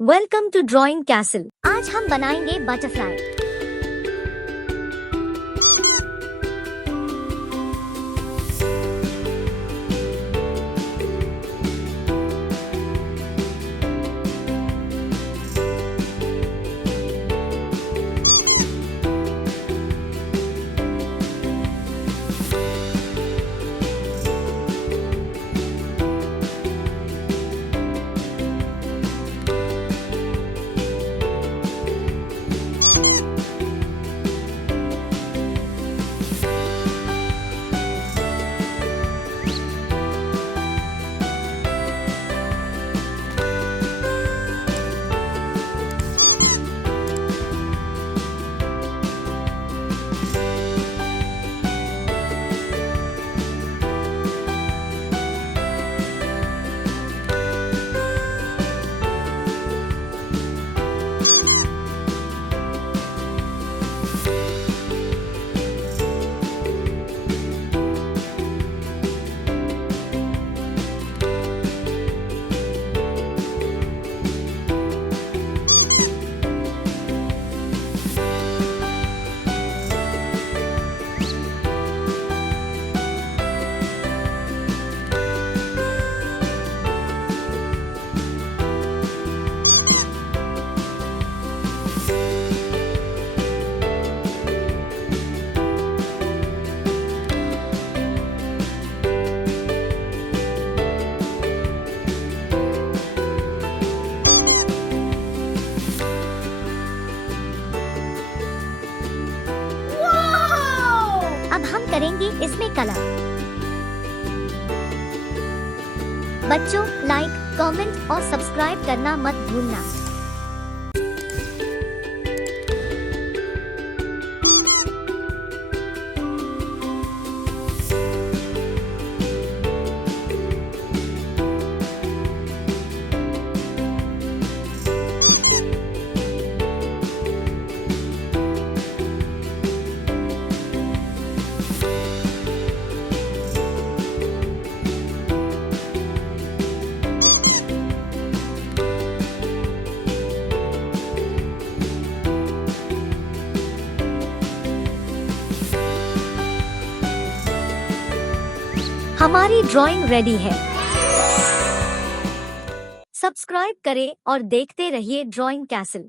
Welcome to drawing castle. आज हम बनाएंगे बटरफ्लाई। अब हम करेंगे इसमें कलर। बच्चों, लाइक, कमेंट और सब्सक्राइब करना मत भूलना। हमारी ड्राइंग रेडी है। सब्सक्राइब करें और देखते रहिए ड्राइंग कैसल।